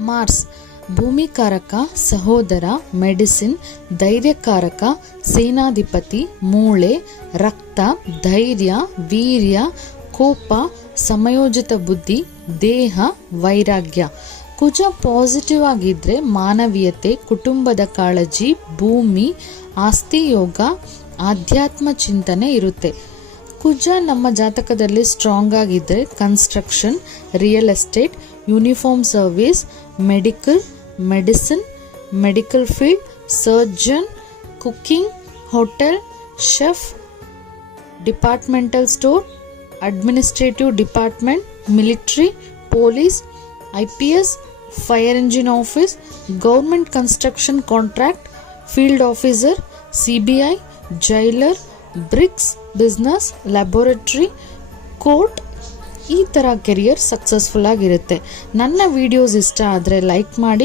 Mars ಭೂಮಿಕಾರಕ, ಸಹೋದರ, medicine, ಧೈರ್ಯಕಾರಕ, ಸೇನಾಧಿಪತಿ, ಮೂಳೆ, ರಕ್ತ, ಧೈರ್ಯ, ವೀರ್ಯ, ಕೋಪ, ಸಮಯೋಚಿತ ಬುದ್ಧಿ, ದೇಹ, ವೈರಾಗ್ಯ. ಕುಜ ಪಾಸಿಟಿವ್ ಆಗಿದ್ರೆ ಮಾನವೀಯತೆ, ಕುಟುಂಬದ ಕಾಳಜಿ, ಭೂಮಿ, ಆಸ್ತಿ ಯೋಗ, ಆಧ್ಯಾತ್ಮ ಚಿಂತನೆ ಇರುತ್ತೆ. ಕುಜ ನಮ್ಮ ಜಾತಕದಲ್ಲಿ ಸ್ಟ್ರಾಂಗ್ ಆಗಿದ್ದರೆ construction, real estate, uniform service, medicine, medical field, surgeon, cooking, hotel, chef, departmental store, administrative department, military, police, IPS, fire engine office, government construction contract, field officer, CBI, jailer, bricks business, laboratory, court, ಈ ಥರ career successful ಆಗಿರುತ್ತೆ. ನನ್ನ videos ಇಷ್ಟ ಆದರೆ like ಮಾಡಿ.